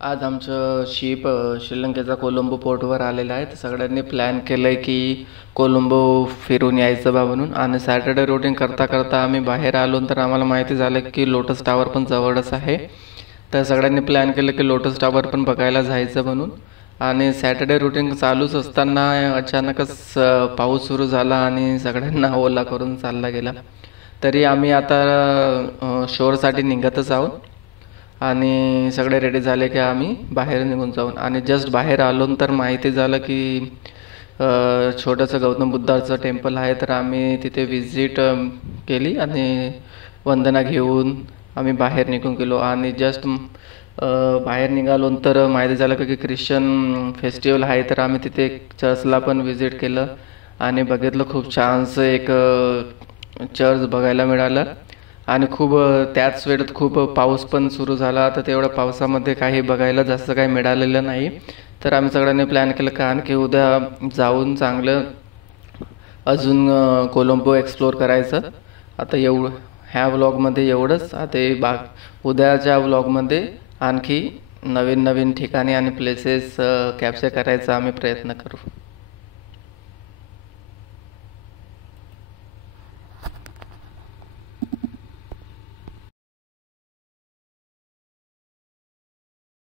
आज आमचं शिप श्रीलंकेचा कोलंबो पोर्टवर आलेलं आहे. तर सगळ्यांनी प्लॅन केलं आहे की कोलंबो फिरून यायचं बा म्हणून. आणि सॅटर्डे रूटिंग करता करता आम्ही बाहेर आलो तर आम्हाला माहिती झालं की लोटस टावर पण जवळच आहे. तर सगळ्यांनी प्लॅन केलं की लोटस टावर पण बघायला जायचं म्हणून. आणि सॅटर्डे रूटिंग चालूच असताना अचानकच पाऊस सुरू झाला आणि सगळ्यांना ओला करून चालला गेला. तरी आम्ही आता शोरसाठी निघतच आहोत. आणि सगळे रेडी झाले की आम्ही बाहेर निघून जाऊन आणि जस्ट बाहेर आलो तर माहिती झालं की छोटंसं गौतम बुद्धाचं टेम्पल आहे. तर आम्ही तिथे विजिट केली आणि वंदना घेऊन आम्ही बाहेर निघून गेलो. आणि जस्ट बाहेर निघालो तर माहिती झालं की ख्रिश्चन फेस्टिवल आहे. तर आम्ही तिथे चर्चला पण विजिट केलं आणि बघितलं. खूप छानसं एक चर्च बघायला मिळालं. आणि खूप त्याच वेळेत खूप पाऊस पण सुरू झाला. तर तेवढ्या पावसामध्ये काही बघायला जास्त काही मिळालेलं नाही. तर आम्ही सगळ्यांनी प्लॅन केलं का आणखी उद्या जाऊन चांगलं अजून कोलंबो एक्सप्लोअर करायचं. आता ह्या व्लॉगमध्ये एवढंच. आता उद्याच्या व्लॉगमध्ये आणखी नवीन नवीन ठिकाणे आणि प्लेसेस कॅप्चर करायचा आम्ही प्रयत्न करू.